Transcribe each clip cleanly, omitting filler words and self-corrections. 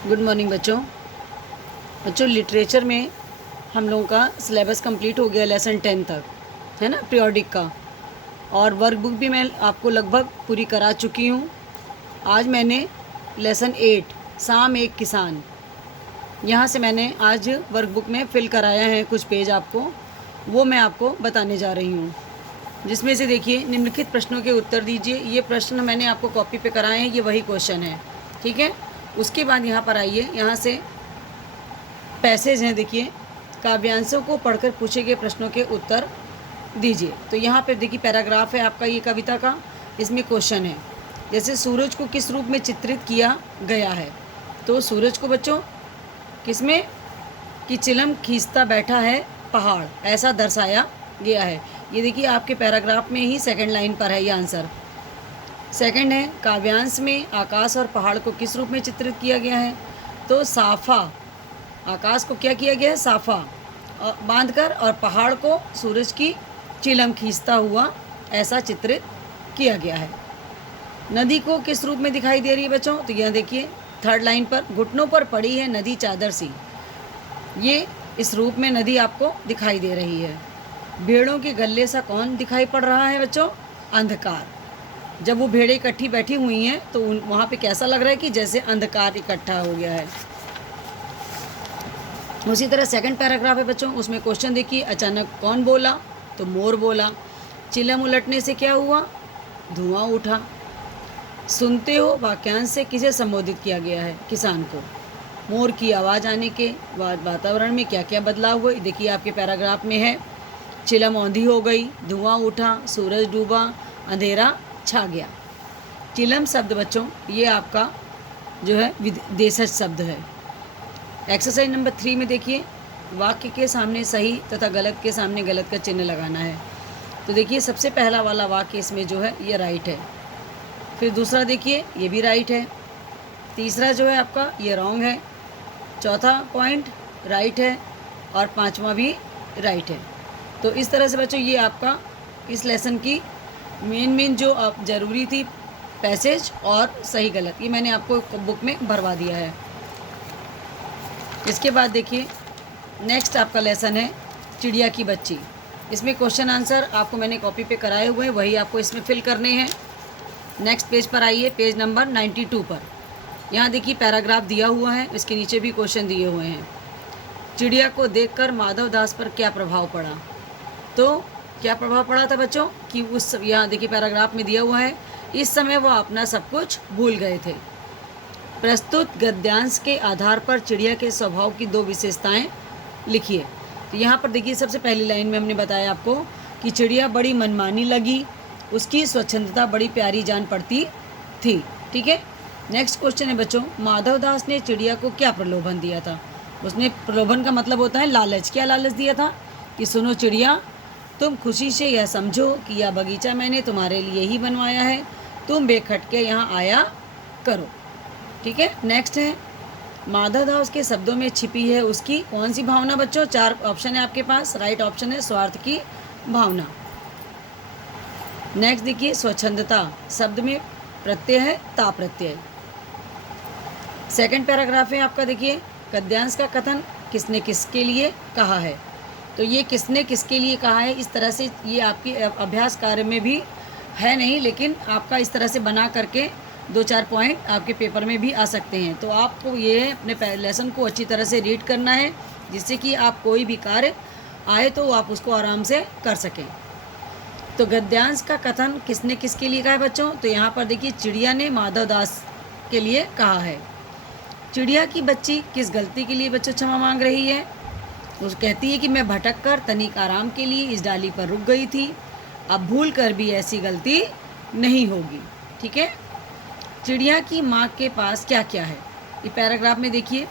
Good morning बच्चों। Literature में हम लोगों का सिलेबस कंप्लीट हो गया, लेसन 10 तक है ना, पीरियोडिक का। और वर्कबुक भी मैं आपको लगभग पूरी करा चुकी हूँ। आज मैंने लेसन 8 साम एक किसान, यहाँ से मैंने आज वर्कबुक में फिल कराया है कुछ पेज आपको, वो मैं आपको बताने जा रही हूँ। जिसमें से देखिए, निम्नलिखित प्रश्नों के उत्तर दीजिए। ये प्रश्न मैंने आपको कॉपी पे कराए हैं, ये वही क्वेश्चन है, ठीक है। उसके बाद यहाँ पर आइए, यहाँ से पैसेज हैं, देखिए, काव्यांशों को पढ़कर पूछे गए प्रश्नों के उत्तर दीजिए। तो यहाँ पे देखिए पैराग्राफ है आपका ये कविता का, इसमें क्वेश्चन है। जैसे सूरज को किस रूप में चित्रित किया गया है, तो सूरज को बच्चों किस में, कि चिलम खींचता बैठा है पहाड़, ऐसा दर्शाया गया है। ये देखिए आपके पैराग्राफ में ही सेकंड लाइन पर है ये आंसर। सेकंड है, काव्यांश में आकाश और पहाड़ को किस रूप में चित्रित किया गया है, तो साफा, आकाश को क्या किया गया है, साफा बांधकर, और पहाड़ को सूरज की चिलम खींचता हुआ ऐसा चित्रित किया गया है। नदी को किस रूप में दिखाई दे रही है बच्चों, तो यह देखिए थर्ड लाइन पर, घुटनों पर पड़ी है नदी चादर सी, ये इस रूप में नदी आपको दिखाई दे रही है। भेड़ों के गले सा कौन दिखाई पड़ रहा है बच्चों, अंधकार। जब वो भेड़ें इकट्ठी बैठी हुई हैं तो वहाँ पे कैसा लग रहा है, कि जैसे अंधकार इकट्ठा हो गया है। उसी तरह सेकंड पैराग्राफ है बच्चों, उसमें क्वेश्चन देखिए, अचानक कौन बोला, तो मोर बोला। चिलम उलटने से क्या हुआ, धुआं उठा। सुनते हो वाक्यांश से किसे संबोधित किया गया है, किसान को। मोर की आवाज़ आने के बाद वातावरण में क्या क्या बदलाव हुए, देखिए आपके पैराग्राफ में है। चिलम औंधी हो गई, धुआं उठा, सूरज डूबा, अंधेरा छा गया। चिलम शब्द बच्चों ये आपका जो है देशज शब्द है। एक्सरसाइज नंबर 3 में देखिए, वाक्य के सामने सही तथा गलत के सामने गलत का चिन्ह लगाना है। तो देखिए सबसे पहला वाला वाक्य इसमें जो है ये राइट है, फिर दूसरा देखिए ये भी राइट है, तीसरा जो है आपका ये रॉन्ग है, चौथा पॉइंट राइट है, और पांचवा भी राइट है। तो इस तरह से बच्चों ये आपका इस लेसन की मेन जो आप ज़रूरी थी पैसेज और सही गलत, ये मैंने आपको बुक में भरवा दिया है। इसके बाद देखिए नेक्स्ट आपका लेसन है चिड़िया की बच्ची। इसमें क्वेश्चन आंसर आपको मैंने कॉपी पे कराए हुए हैं, वही आपको इसमें फिल करने हैं। नेक्स्ट पेज पर आइए, पेज नंबर 92 पर। यहाँ देखिए पैराग्राफ दिया हुआ है, इसके नीचे भी क्वेश्चन दिए हुए हैं। चिड़िया को देखकर माधव दास पर क्या प्रभाव पड़ा, तो क्या प्रभाव पड़ा था बच्चों, कि उस यहाँ देखिए पैराग्राफ में दिया हुआ है, इस समय वह अपना सब कुछ भूल गए थे। प्रस्तुत गद्यांश के आधार पर चिड़िया के स्वभाव की 2 विशेषताएं लिखिए। तो यहाँ पर देखिए सबसे पहली लाइन में हमने बताया आपको कि चिड़िया बड़ी मनमानी लगी, उसकी स्वच्छंदता बड़ी प्यारी जान पड़ती थी, ठीक है। नेक्स्ट क्वेश्चन है बच्चों, माधव दास ने चिड़िया को क्या प्रलोभन दिया था। उसने, प्रलोभन का मतलब होता है लालच, क्या लालच दिया था, कि सुनो चिड़िया, तुम खुशी से यह समझो कि यह बगीचा मैंने तुम्हारे लिए ही बनवाया है, तुम बेखटके यहाँ आया करो, ठीक है। नेक्स्ट है, माधव दास के शब्दों में छिपी है उसकी कौन सी भावना बच्चों, 4 ऑप्शन है आपके पास। राइट ऑप्शन है स्वार्थ की भावना। नेक्स्ट देखिए, स्वच्छंदता शब्द में प्रत्यय है ता प्रत्यय। सेकंड पैराग्राफ है आपका, देखिए गद्यांश का कथन किसने किसके लिए कहा है, तो ये किसने किसके लिए कहा है, इस तरह से ये आपकी अभ्यास कार्य में भी है नहीं, लेकिन आपका इस तरह से बना करके 2-4 पॉइंट आपके पेपर में भी आ सकते हैं। तो आपको ये अपने लेसन को अच्छी तरह से रीड करना है, जिससे कि आप कोई भी कार्य आए तो आप उसको आराम से कर सकें। तो गद्यांश का कथन किसने किसके लिए कहा है बच्चों, तो यहाँ पर देखिए चिड़िया ने माधव दास के लिए कहा है। चिड़िया की बच्ची किस गलती के लिए बच्चों क्षमा मांग रही है, वो कहती है कि मैं भटक कर तनिक आराम के लिए इस डाली पर रुक गई थी, अब भूल कर भी ऐसी गलती नहीं होगी, ठीक है। चिड़िया की माँ के पास क्या क्या है, ये पैराग्राफ में देखिए,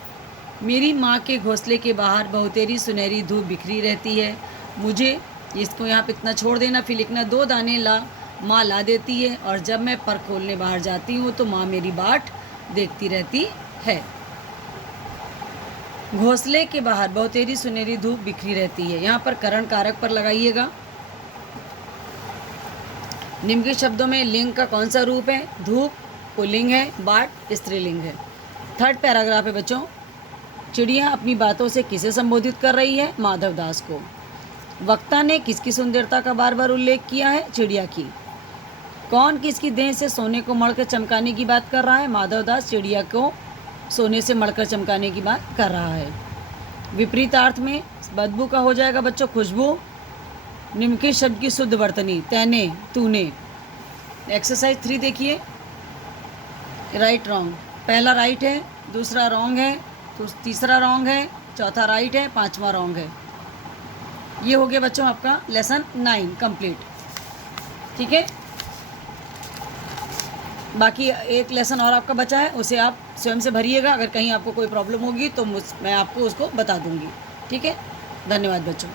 मेरी माँ के घोंसले के बाहर बहुतेरी सुनहरी धूप बिखरी रहती है, मुझे, इसको यहाँ पे इतना छोड़ देना, फिर लिखना 2 दाने माँ ला देती है, और जब मैं पर खोलने बाहर जाती हूँ तो माँ मेरी बाट देखती रहती है। घोंसले के बाहर बहुतेरी सुनहरी धूप बिखरी रहती है, यहाँ पर करण कारक पर लगाइएगा। निम्नलिखित शब्दों में लिंग का कौन सा रूप है, धूप पुल्लिंग है, बाट स्त्रीलिंग है। थर्ड पैराग्राफ है बच्चों, चिड़िया अपनी बातों से किसे संबोधित कर रही है? माधव दास को। वक्ता ने किसकी सुंदरता का बार बार उल्लेख किया है? चिड़िया की। कौन किसकी देह से सोने को मढ़कर चमकाने की बात कर रहा है? माधव दास चिड़िया को सोने से मढ़कर चमकाने की बात कर रहा है। विपरीतार्थ में बदबू का हो जाएगा बच्चों खुशबू। निम्नलिखित शब्द की शुद्ध वर्तनी, तैने, तूने। एक्सरसाइज 3 देखिए, राइट रॉन्ग। पहला राइट है, दूसरा रॉन्ग है, तीसरा रॉन्ग है, चौथा राइट है, पांचवा रॉन्ग है। ये हो गया बच्चों आपका लेसन 9 कंप्लीट। ठीक है, बाकी एक लेसन और आपका बचा है, उसे आप स्वयं से भरिएगा। अगर कहीं आपको कोई प्रॉब्लम होगी तो मैं आपको उसको बता दूंगी। ठीक है, धन्यवाद बच्चों।